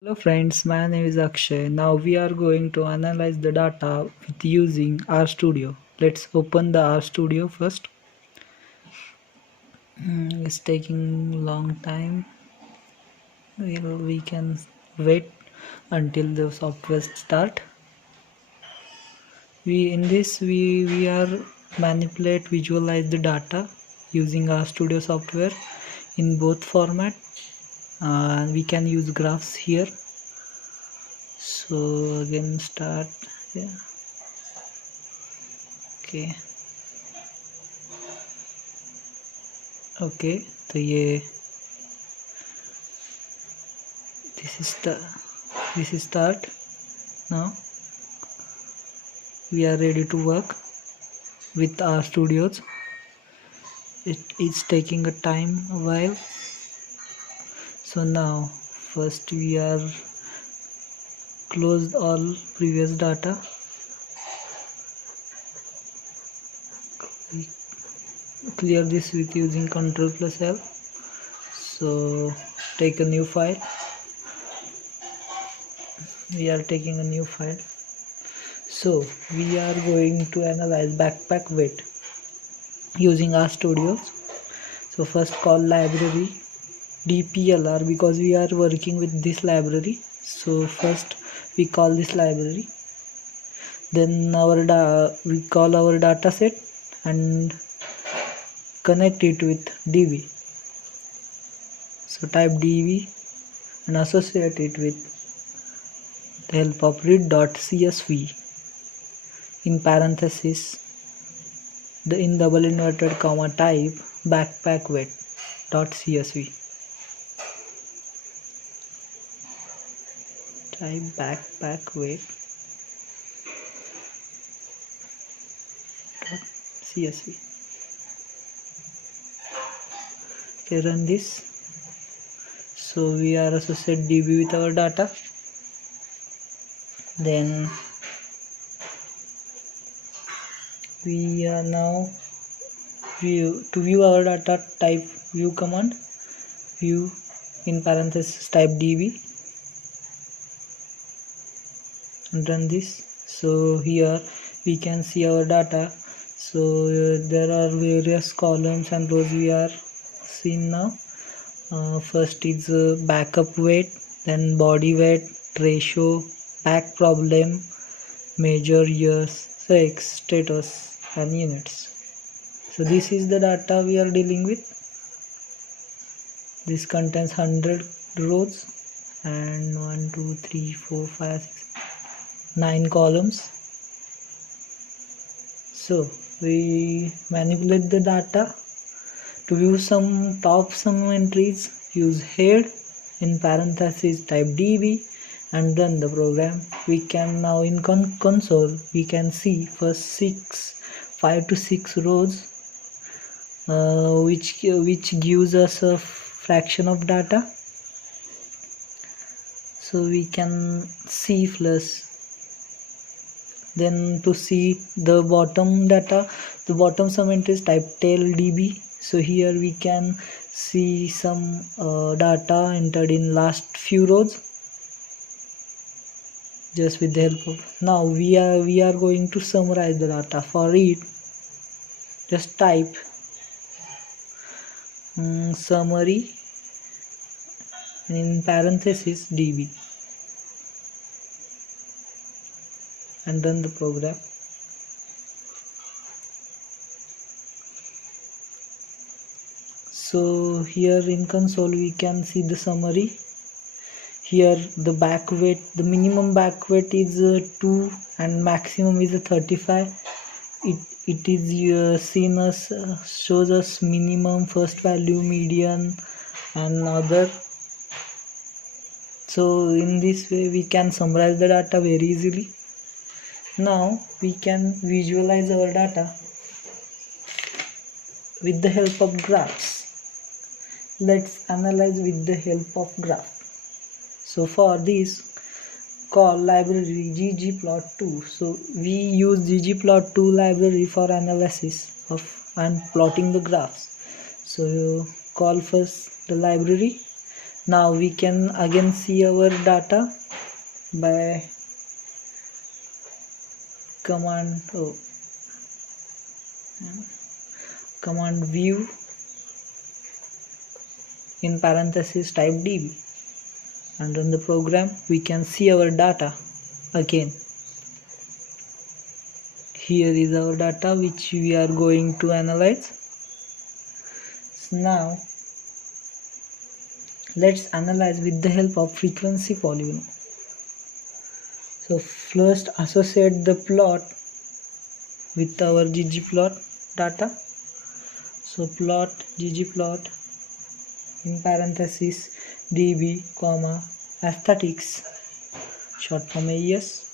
Hello friends, my name is Akshay. Now we are going to analyze the data with using RStudio. Let's open the RStudio first. It's taking long time. We can wait until the software start. We are manipulate visualize the data using RStudio software in both format. We can use graphs here. So again start. Yeah. Okay. Okay तो ये this is start. Now we are ready to work with our studios. It is taking a while. So now first we are closed all previous data. We clear this with using Ctrl+L. So take a new file. We are taking a new file. So we are going to analyze backpack weight using RStudio. So first call library dplr because we are working with this library. So first we call this library. Then we call our data set and connect it with db. So type db and associate it with the help of read.csv. In parenthesis, in double inverted comma type backpack weight.csv. Type backpack weight.csv. Okay, run this. So we are associate db with our data. Then we are now to view our data, type view command, view in parenthesis type db and run this. So here we can see our data. So there are various columns and rows we are seeing now. First is backup weight, then body weight, ratio, back problem, major, years, sex, status and units. So this is the data we are dealing with. This contains 100 rows and 1 2 3 4 5 6 9 columns. So we manipulate the data. To view some entries, use head in parentheses type db and run the program. We can now in console we can see first 5 to 6 rows which gives us a fraction of data. So we can see plus. Then to see the bottom data, the bottom sum entries type tail db. So here we can see some data entered in last few rows just with the help of. Now we are going to summarize the data. For it, just type summary in parenthesis db and run the program. So here in console we can see the summary. Here the back weight, the minimum back weight is 2 and maximum is 35. It is seen as shows us minimum, first value, median and other. So in this way we can summarize the data very easily. Now we can visualize our data with the help of graphs. Let's analyze with the help of graph. So for this, call library ggplot2. So we use ggplot2 library for analysis of and plotting the graphs. So call first the library, Now we can again see our data by command view in parenthesis type db, and run the program. We can see our data again. Here is our data which we are going to analyze. Now let's analyze with the help of frequency polynomial. So first associate the plot with our ggplot data. So plot ggplot in parenthesis db comma aesthetics short form AES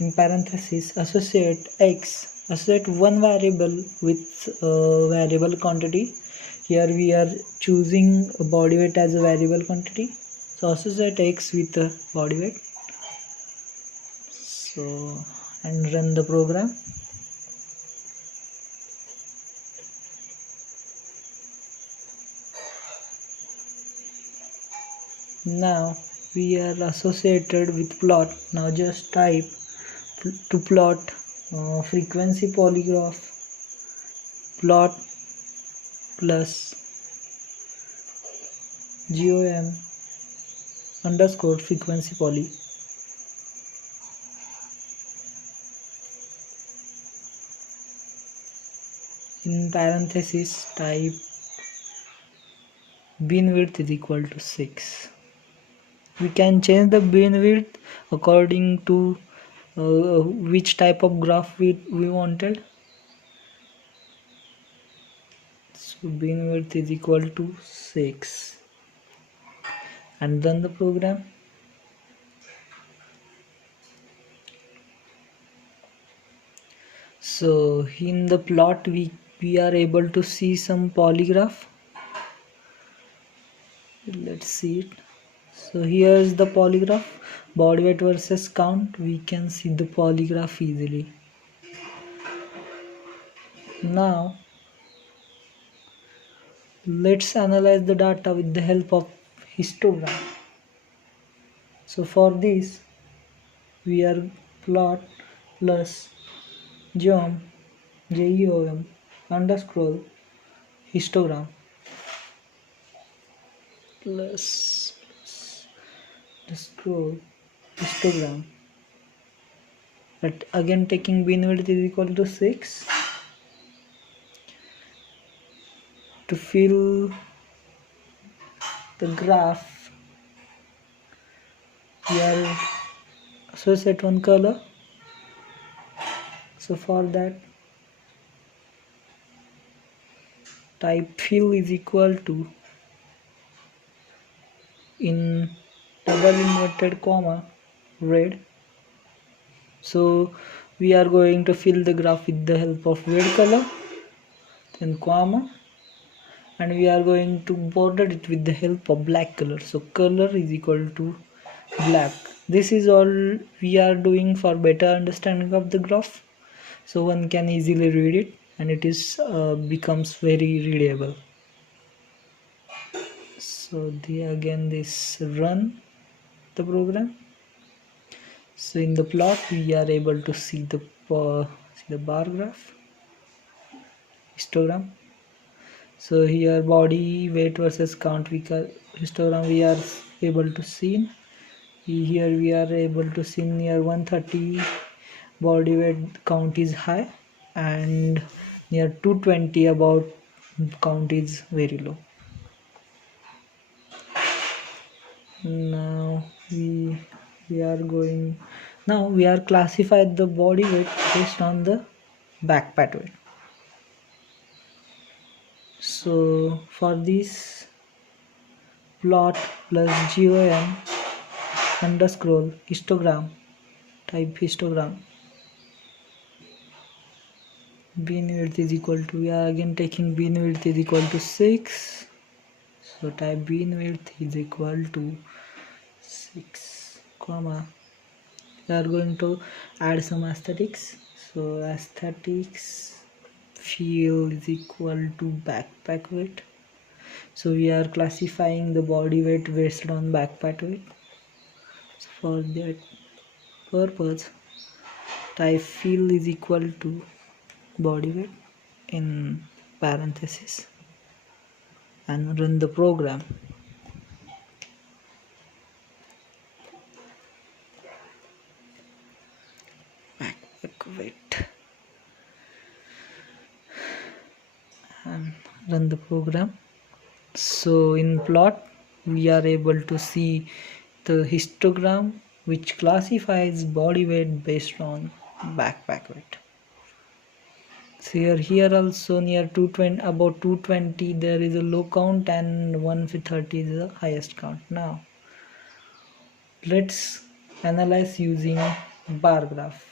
in parenthesis associate x, associate one variable with variable quantity. Here we are choosing body weight as a variable quantity, so associate x with the body weight. So and run the program. Now we are associated with plot. Now just type to plot frequency polygraph plot plus GOM underscore frequency poly. In parenthesis type beam width is equal to 6. We can change the beam width according to which type of graph we wanted. So beam width is equal to 6 and run the program. So in the plot we are able to see some polygraph. Let's see it. So here's the polygraph, body weight versus count. We can see the polygraph easily. Now let's analyze the data with the help of histogram. So for this we are plot plus geom underscore histogram plus underscore histogram. But again taking beam width is equal to 6 to fill the graph. We are associate one color. So for that type fill is equal to in double inverted comma red. So we are going to fill the graph with the help of red color, then comma, and we are going to border it with the help of black color. So color is equal to black. This is all we are doing for better understanding of the graph, so one can easily read it and it is becomes very readable. So again this run the program. So in the plot we are able to see the bar graph histogram. So here body weight versus count histogram we are able to see. Here we are able to see near 130 body weight count is high and near 220 about count is very low. Now we are classified the body weight based on the back pat weight. So for this plot plus GOM underscore histogram type histogram beam width is equal to, we are again taking beam width is equal to 6. So type beam width is equal to 6 comma, we are going to add some aesthetics. So aesthetics field is equal to backpack weight. So we are classifying the body weight based on backpack weight. So for that purpose, type field is equal to body weight in parenthesis and run the program. Backpack weight and run the program. So in plot we are able to see the histogram which classifies body weight based on backpack weight. So here also near 220, about 220 there is a low count and 130 is the highest count. Now let's analyze using bar graph.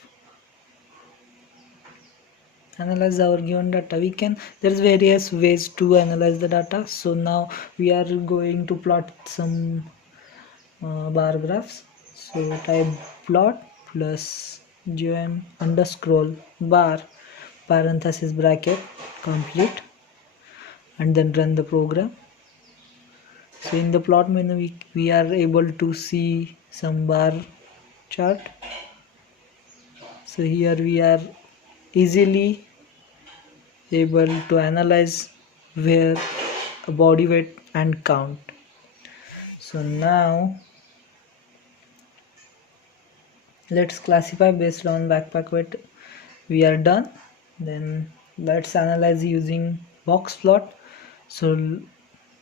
Analyze our given data. There's various ways to analyze the data. So now we are going to plot some bar graphs. So type plot plus gem underscore bar parenthesis bracket complete and then run the program. So in the plot menu we are able to see some bar chart. So here we are easily able to analyze where body weight and count. So now let's classify based on backpack weight. We are done. Then let's analyze using box plot. So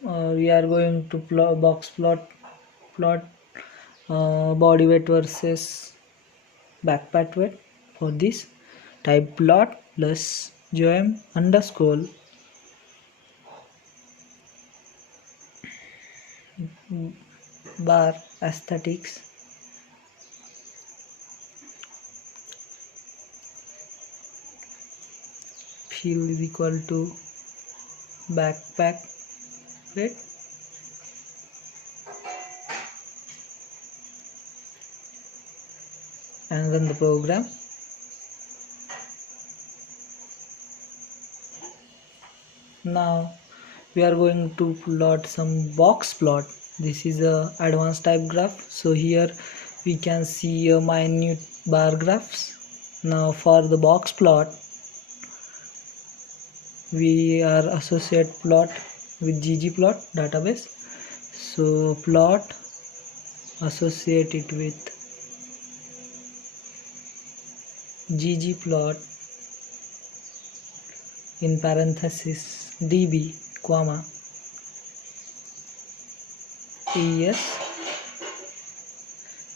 we are going to box plot body weight versus backpack weight. For this type plot plus gem underscore bar aesthetics field is equal to backpack weight and run the program. Now we are going to plot some box plot. This is a advanced type graph. So here we can see a minute bar graphs. Now for the box plot we are associate plot with ggplot database. So plot associate it with ggplot in parenthesis db comma es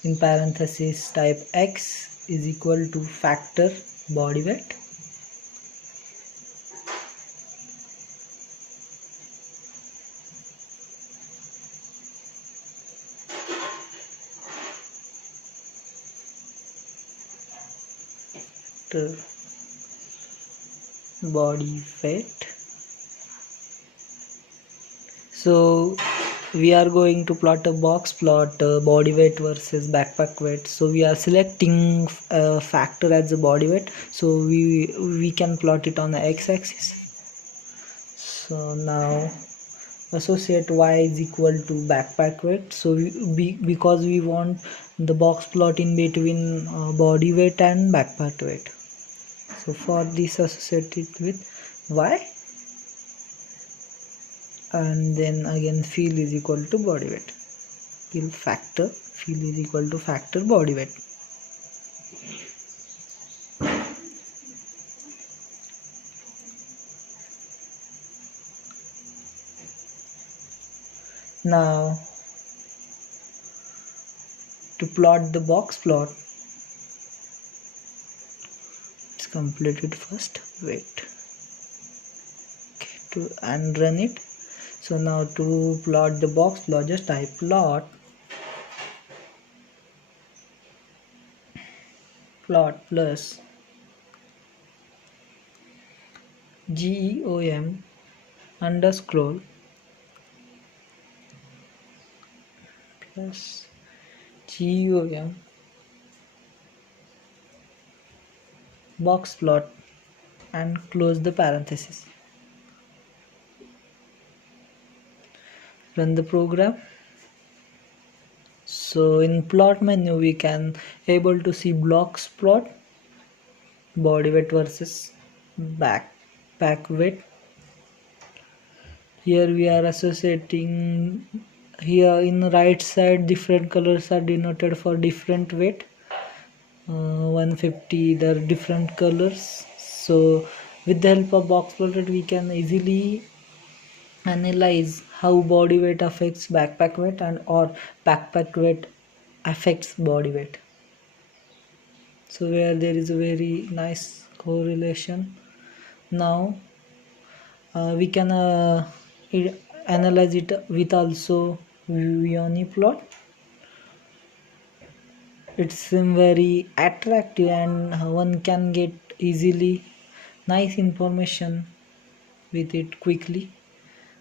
in parenthesis type x is equal to factor body weight body weight. So we are going to plot a box plot body weight versus backpack weight. So we are selecting a factor as the body weight, so we can plot it on the x-axis. So now associate y is equal to backpack weight. So because we want the box plot in between body weight and backpack weight, so for this associate it with y and then again field is equal to body weight till factor field is equal to factor body weight. Now to plot the box plot, it's completed first. Wait, okay, and run it. So now to plot the box plot, just type plot plus GEOM underscore plus GEOM box plot and close the parenthesis. run the program. So in plot menu we can able to see blocks plot, body weight versus backpack weight. Here we are associating, here in the right side different colors are denoted for different weight. 150, there are different colors. So with the help of box plotted we can easily analyze how body weight affects backpack weight and or backpack weight affects body weight. So where there is a very nice correlation. Now we can analyze it with also Vioni plot. It seems very attractive and one can get easily nice information with it quickly.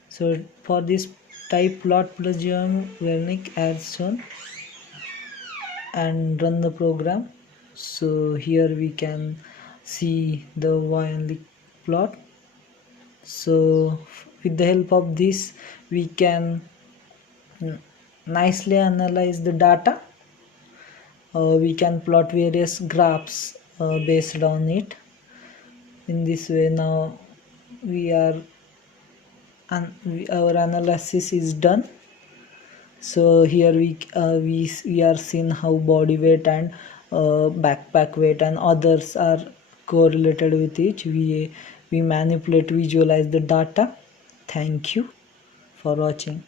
So for this type plot plus Vernick as shown and run the program. So here we can see the Vionic plot. So with the help of this we can nicely analyze the data. We can plot various graphs based on it. In this way now we are our analysis is done. So here we are seeing how body weight and backpack weight and others are correlated with each. We manipulate, visualize the data. Thank you for watching.